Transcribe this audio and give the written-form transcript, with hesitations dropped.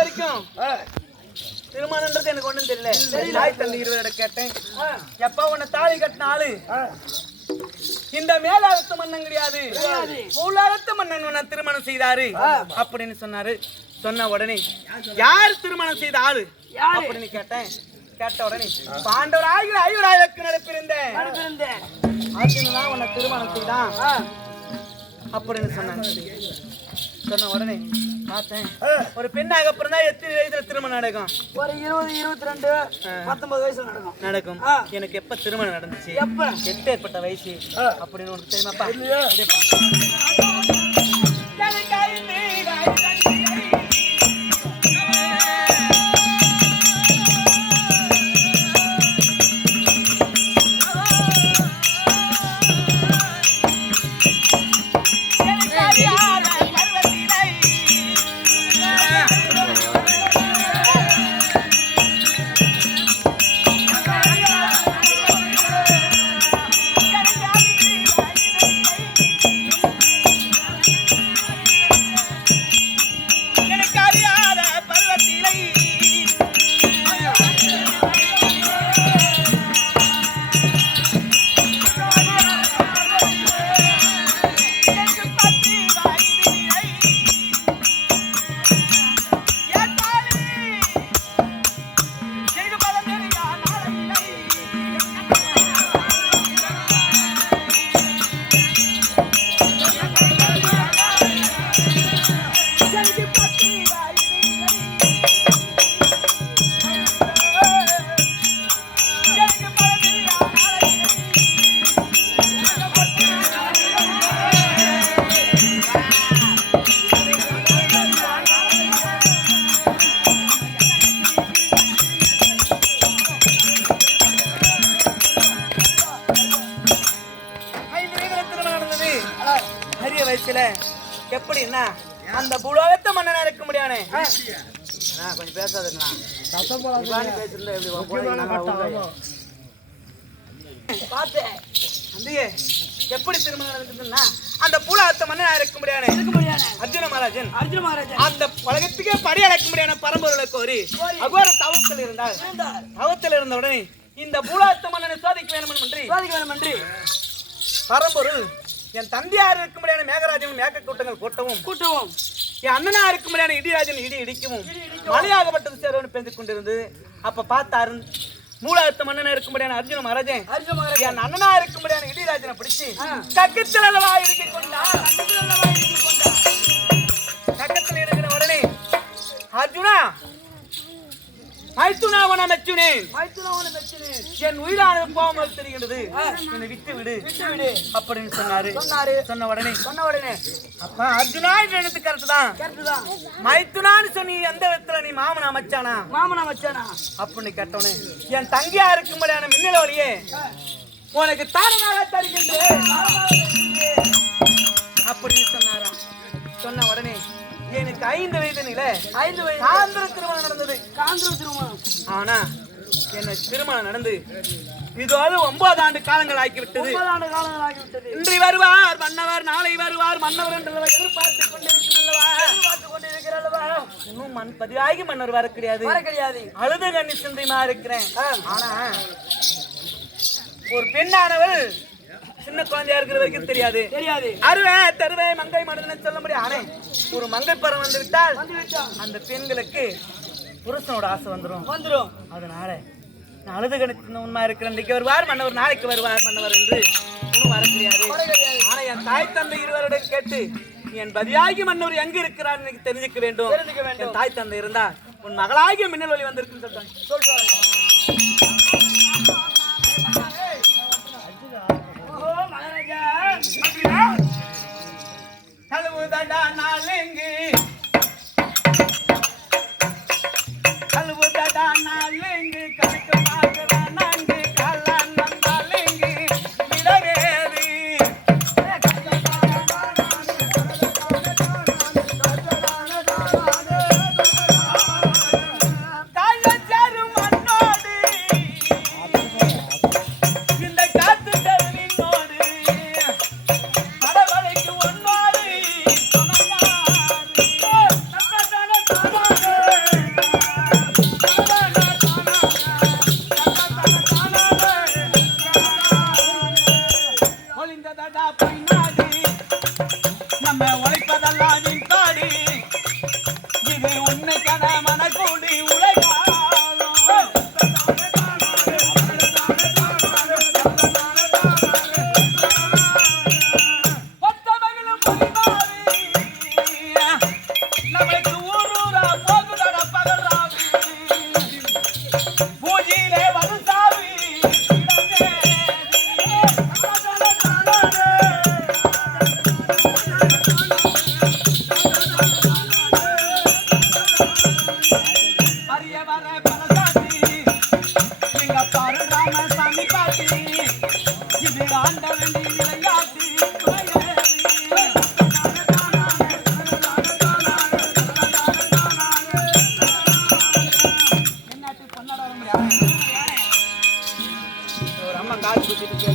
வரைக்கும் திருமணம்ன்றது எனக்கு ஒண்ணும் தெரியல. தாய் தந்தை இருவரிட கேட்டேன். எப்ப உன்னை தாலி கட்டின ஆளு இந்த மேலாளத்து மன்னன் கிடையாது, பூலாளத்து மன்னன் திருமணம் செய்தாரு அப்படின்னு சொன்னாரு. சொன்ன உடனே யார் திருமணம் செய்த ஆளு அப்படின்னு கேட்டேன். கேட்ட உடனே பாண்டவர் ஆகிய ஐவராயிரக்கு நடப்பிருந்தேன் அதுதான் உன்னை திருமணம் செய்தான் அப்படின்னு சொன்னாங்க. சொன்ன உடனே பார்த்தேன், ஒரு பெண்ணாக பிறந்தா எத்தனை வயசுல திருமணம் நடக்கும்? ஒரு 20, 22, 19 வயசுல நடக்கும். எனக்கு எப்ப திருமணம் நடந்துச்சு, எப்பேற்பட்ட வயசு அப்படின்னு உனக்கு தெரியுமாப்பா? எப்படின்னா அந்த பூலோகத்தை மன்னனா இருக்க முடியானே. கொஞ்சம் பேசாதுண்ணா, எப்படி திருமணம் நடந்ததுன்னா அந்த பூலோகத்தை மன்னனா இருக்க முடியானே அர்ஜுன மகாராஜன் அந்த உலகத்துக்கே படி அழைக்க முடியாத பரம்பொருளை கோரி அகோர தவத்தில் இருந்தார். தவத்தில் இருந்த உடனே இந்த பூலோகத்தை மன்னனை சோதிக்க வேணும் என்று பரம்பொருள் என் தந்தையார் இருக்க முடியாத மேகராஜன் மேக கூட்டங்கள் கூட்டவும் என் அண்ணனா இருக்க முடியாத இடிராஜன் இடி இடிக்கவும் மலையாகப்பட்டது சேரவன் பேசி கொண்டிருந்தது. அப்ப பார்த்தாரு மூலாத்த மன்னனா இருக்க முடியாத அர்ஜுன மகாராஜன் என் அண்ணனா இருக்க முடியாத இடிராஜனை பிடிச்சு கக்கத்தில் அல்லவா இருக்க கொண்டார். கக்கத்தில் இருக்கிற உடனே அர்ஜுனா மைத்துனாவன மெச்சுனேன், என் உயிரானது போகாமல் தெரிகிறது, என்னை விட்டு விடு அப்படின்னு சொன்னாரு. சொன்ன உடனே அப்பா அர்ஜுனா நினைத்து கரெக்ட் தான், மைத்துனான்னு சொன்னி எந்த விதத்துல நீ மாமனா மச்சானா அப்படின்னு கேட்டோன்னு என் தங்கியா இருக்கும்படியான மின்னல வழியே உனக்கு தானமாக தருகின்றேன் அப்படின்னு சொன்னாராம். சொன்ன உடனே எனக்கு 5 வயது நில 5 வயது காந்திர திருமணம் நடந்தது. ஆனா என்ன திருமணம் நடந்து இதோடு 9 ஆண்டு காலங்கள் ஆகிவிட்டது. இன்று வருவார் மன்னவர், நாளை வருவார் மன்னவர் என்று எதிர்பார்த்து கொண்டிருக்கிறல்லவா. இன்னும் பதிவாகி மன்னர் வர கிடையாது. அழுது கண்ணி சிந்தைமா இருக்கிறேன். ஆனா ஒரு பெண்ணானவள் சின்ன குழந்தையா இருக்கிற வரைக்கும் தெரியாது. அருவே தருவே மங்கை மனதனை சொல்ல முடியும். ஆனே ஒரு மங்கை பரம் வந்து விட்டால் அந்த பெண்களுக்கு புருஷனோட ஆசை வந்துடும். அதனால நான் அழுது கணித்து உண்மை இருக்கிறேன். இன்றைக்கு வருவார் மன்னவர், நாளைக்கு வருவார் மன்னவர் என்று ஒன்றும் வர கிடையாது. ஆனா என் தாய் தந்தை இருவரிடம் கேட்டு என் பதியாகி மன்னவர் எங்க இருக்கிறார் எனக்கு தெரிஞ்சுக்க வேண்டும். என் தாய் தந்தை இருந்தா உன் மகளாகிய மின்னல் வழி வந்திருக்குன்னு சொல்லிட்டு கழுவுதடா நாளெங்கு கணக்கு பார்க்கிறா நான்கு காலான் வந்தாலெங்கு விடவேது காயச்சாரும் மண்ணோடு இந்த காத்து தருவினோடு படவளைக்கு ஒன்னோடு உன்னைக்கான மனக்கூடி உலகாலும் அம்மா காது குத்திட்டு